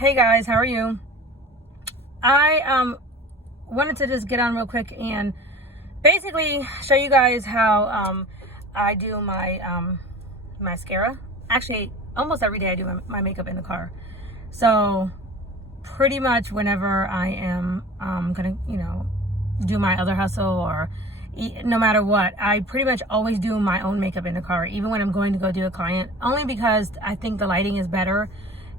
Hey guys, how are you? I wanted to just get on real quick and basically show you guys how I do my mascara. Actually, almost every day I do my makeup in the car. So pretty much whenever I am gonna, do my other hustle or no matter what, I pretty much always do my own makeup in the car, even when I'm going to go do a client, only because I think the lighting is better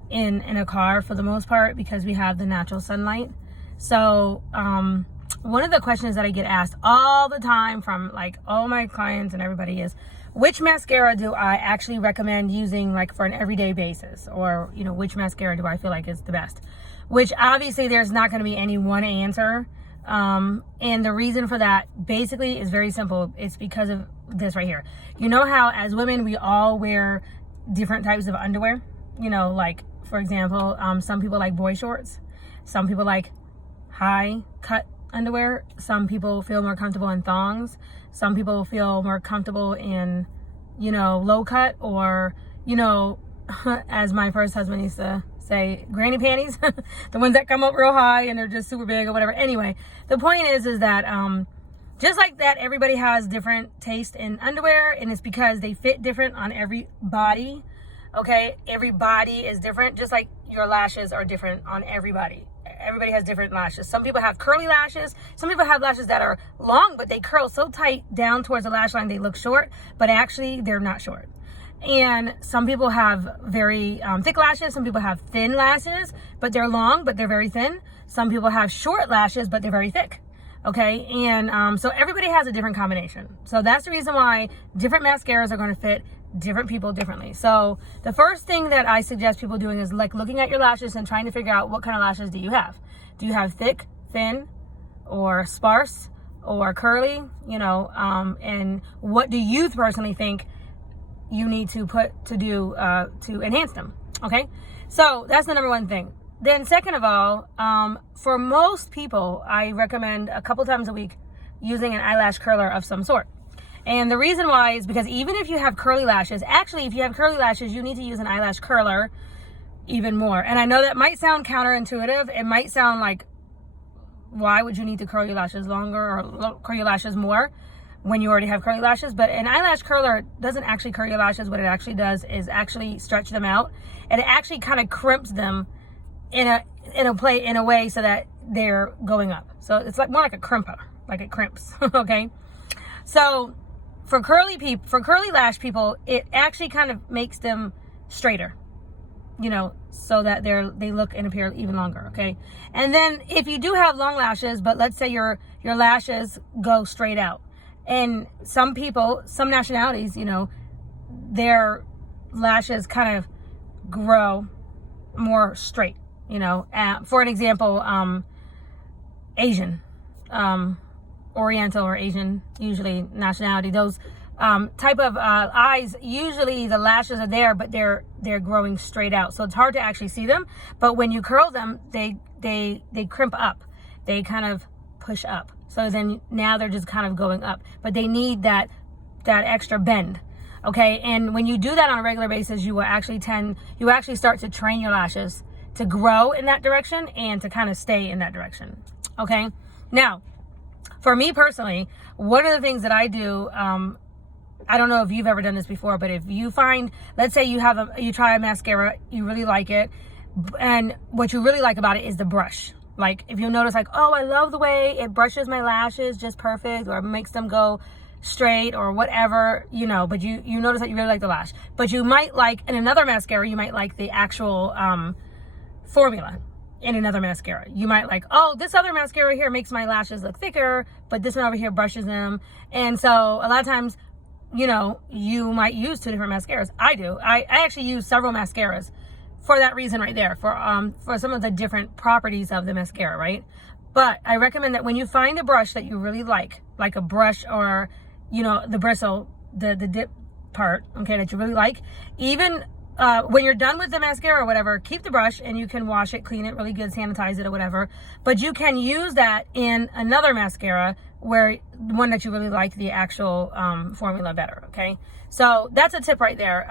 in a car for the most part because we have the natural sunlight. So one of the questions that I get asked all the time from like all my clients and everybody is, which mascara do I actually recommend using like for an everyday basis, or which mascara do I feel like is the best? Which obviously there's not going to be any one answer, and the reason for that basically is very simple. It's because of this right here. You know how as women we all wear different types of underwear, like for example, some people like boy shorts, some people like high cut underwear, some people feel more comfortable in thongs, some people feel more comfortable in low cut, or as my first husband used to say, granny panties, the ones that come up real high and they're just super big or whatever. Anyway, the point is that just like that, everybody has different taste in underwear, and it's because they fit different on every body. Okay, every body is different, just like your lashes are different on everybody. Everybody has different lashes. Some people have curly lashes. Some people have lashes that are long, but they curl so tight down towards the lash line they look short, but actually they're not short. And some people have very thick lashes. Some people have thin lashes, but they're long, but they're very thin. Some people have short lashes, but they're very thick. Okay, and so everybody has a different combination. So that's the reason why different mascaras are going to fit different people differently. So the first thing that I suggest people doing is like looking at your lashes and trying to figure out what kind of lashes do you have. Do you have thick, thin, or sparse, or curly? And what do you personally think you need to to enhance them? Okay, so that's the number one thing. Then second of all, for most people, I recommend a couple times a week using an eyelash curler of some sort. And the reason why is because even if you have curly lashes, actually, if you have curly lashes, you need to use an eyelash curler even more. And I know that might sound counterintuitive. It might sound like, why would you need to curl your lashes longer or curl your lashes more when you already have curly lashes? But an eyelash curler doesn't actually curl your lashes. What it actually does is actually stretch them out, and it actually kind of crimps them in a way so that they're going up. So it's like more like a crimper, like it crimps. Okay, so for curly lash people, it actually kind of makes them straighter, so that they look and appear even longer. Okay, and then if you do have long lashes, but let's say your lashes go straight out, and some people, some nationalities, their lashes kind of grow more straight. For an example, Asian, Oriental or Asian, usually nationality, those type of eyes, usually the lashes are there, but they're growing straight out, so it's hard to actually see them. But when you curl them, they crimp up, they kind of push up, so then now they're just kind of going up, but they need that extra bend. Okay, and when you do that on a regular basis, you actually start to train your lashes to grow in that direction and to kind of stay in that direction. Okay, now for me personally, one of the things that I do, I don't know if you've ever done this before, but if you find, let's say you try a mascara, you really like it, and what you really like about it is the brush. Like if you notice, like, oh, I love the way it brushes my lashes just perfect, or makes them go straight or whatever, but you notice that you really like the lash, but you might like in another mascara, you might like the actual formula in another mascara. You might like, oh, this other mascara here makes my lashes look thicker, but this one over here brushes them. And so a lot of times, you might use two different mascaras. I do. I actually use several mascaras for that reason right there, for some of the different properties of the mascara, right? But I recommend that when you find a brush that you really like a brush, or the bristle, the dip part, okay, that you really like, even when you're done with the mascara or whatever, keep the brush and you can wash it, clean it really good, sanitize it or whatever. But you can use that in another mascara, where one that you really like the actual formula better. Okay, so that's a tip right there.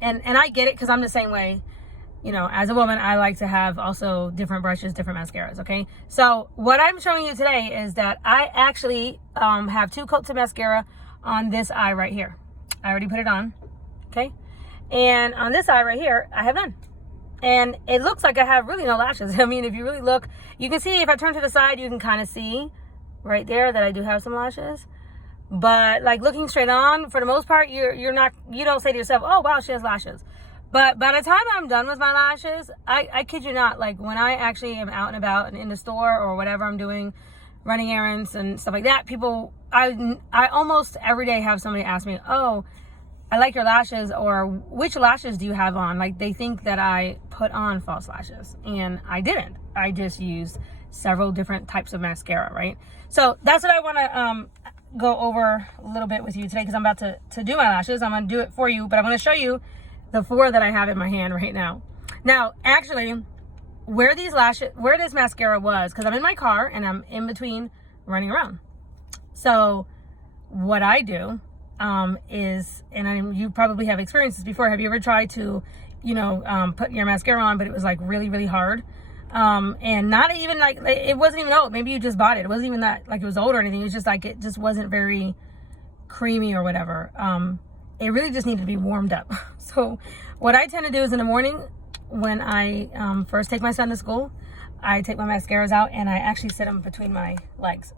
And I get it, because I'm the same way. you know, as a woman, I like to have also different brushes, different mascaras, okay? So what I'm showing you today is that I actually have 2 coats of mascara on this eye right here. I already put it on, okay? And on this eye right here, I have none. And it looks like I have really no lashes. I mean, if you really look, you can see if I turn to the side, you can kind of see right there that I do have some lashes. But like looking straight on, for the most part, you don't say to yourself, oh wow, she has lashes. But by the time I'm done with my lashes, I kid you not, like when I actually am out and about and in the store or whatever I'm doing, running errands and stuff like that, people, I almost every day have somebody ask me, oh, I like your lashes, or which lashes do you have on? Like they think that I put on false lashes, and I didn't. I just used several different types of mascara, right? So that's what I want to go over a little bit with you today, because I'm about to do my lashes. I'm going to do it for you, but I'm going to show you the 4 that I have in my hand right now. Now, actually, where this mascara was, because I'm in my car and I'm in between running around. So what I do is, and you probably have experienced this before. Have you ever tried to, you know, put your mascara on, but it was like really, really hard? And not even like, it wasn't even old. Maybe you just bought it. It wasn't even that like it was old or anything. It was just like, it just wasn't very creamy or whatever. It really just needed to be warmed up. So what I tend to do is in the morning when I first take my son to school, I take my mascaras out and I actually sit them between my legs.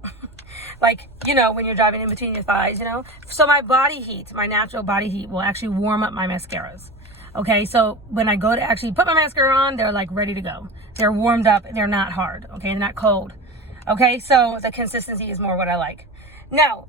Like, you know, when you're driving in between your thighs, you know. So my body heat, my natural body heat will actually warm up my mascaras. Okay, so when I go to actually put my mascara on, they're like ready to go. They're warmed up, they're not hard, okay, they're not cold. Okay, so the consistency is more what I like. Now,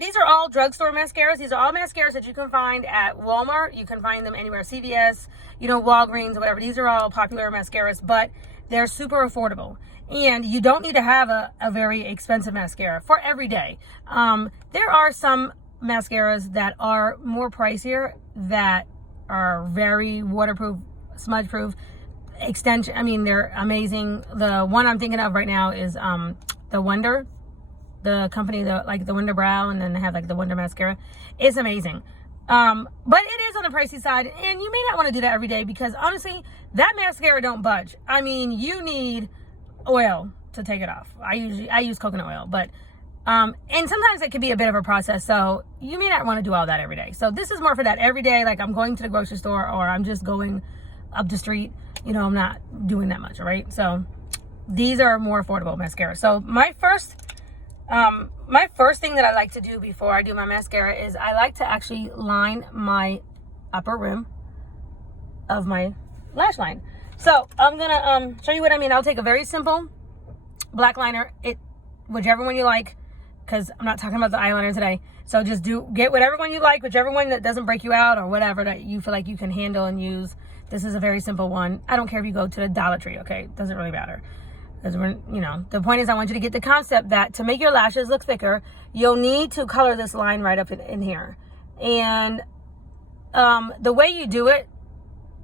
these are all drugstore mascaras. These are all mascaras that you can find at Walmart. You can find them anywhere, CVS, you know, Walgreens, whatever. These are all popular mascaras, but they're super affordable. And you don't need to have a very expensive mascara for every day. There are some mascaras that are more pricier that are very waterproof, smudge proof, extension. I mean, they're amazing. The one I'm thinking of right now is the Wonder, the company, like the Wonder Brow, and then they have like the Wonder mascara. It's amazing. But it is on the pricey side, and you may not want to do that every day, because honestly, that mascara don't budge. I mean, you need oil to take it off. I use coconut oil, but and sometimes it can be a bit of a process, so you may not want to do all that every day. So this is more for that every day, like I'm going to the grocery store or I'm just going up the street, you know, I'm not doing that much, all right? So these are more affordable mascara. So my first thing that I like to do before I do my mascara is I like to actually line my upper rim of my lash line. So I'm gonna show you what I mean. I'll take a very simple black liner, whichever one you like, because I'm not talking about the eyeliner today. So just get whatever one you like, whichever one that doesn't break you out or whatever that you feel like you can handle and use. This is a very simple one. I don't care if you go to the Dollar Tree, okay? It doesn't really matter. Because you know, the point is I want you to get the concept that to make your lashes look thicker, you'll need to color this line right up in here. And the way you do it,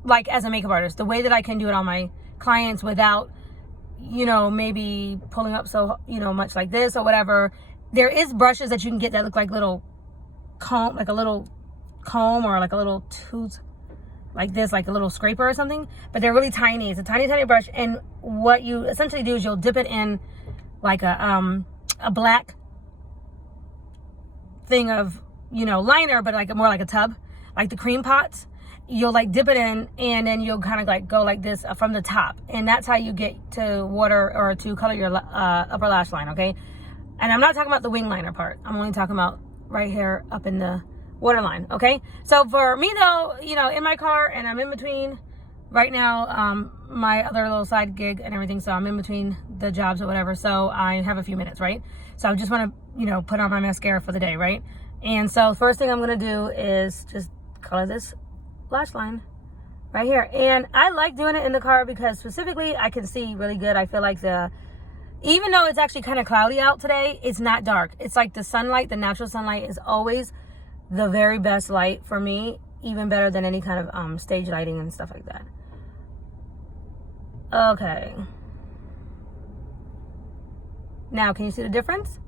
like as a makeup artist, the way that I can do it on my clients without, you know, maybe pulling up so, you know, much like this or whatever, there is brushes that you can get that look like little comb, like a little comb or like a little tooth, like this, like a little scraper or something, but they're really tiny. It's a tiny, tiny brush, and what you essentially do is you'll dip it in like a black thing of, you know, liner, but like more like a tub, like the cream pots. You'll like dip it in, and then you'll kind of like go like this from the top, and that's how you get to water or to color your upper lash line, okay? And I'm not talking about the wing liner part. I'm only talking about right here up in the waterline, okay? So for me though, you know, in my car, and I'm in between right now my other little side gig and everything, so I'm in between the jobs or whatever, so I have a few minutes, right? So I just want to, you know, put on my mascara for the day, right? And so first thing I'm going to do is just color this lash line right here. And I like doing it in the car because specifically I can see really good. I feel like even though it's actually kind of cloudy out today, it's not dark. It's like the sunlight, the natural sunlight is always the very best light for me, even better than any kind of stage lighting and stuff like that. Okay. Now, can you see the difference?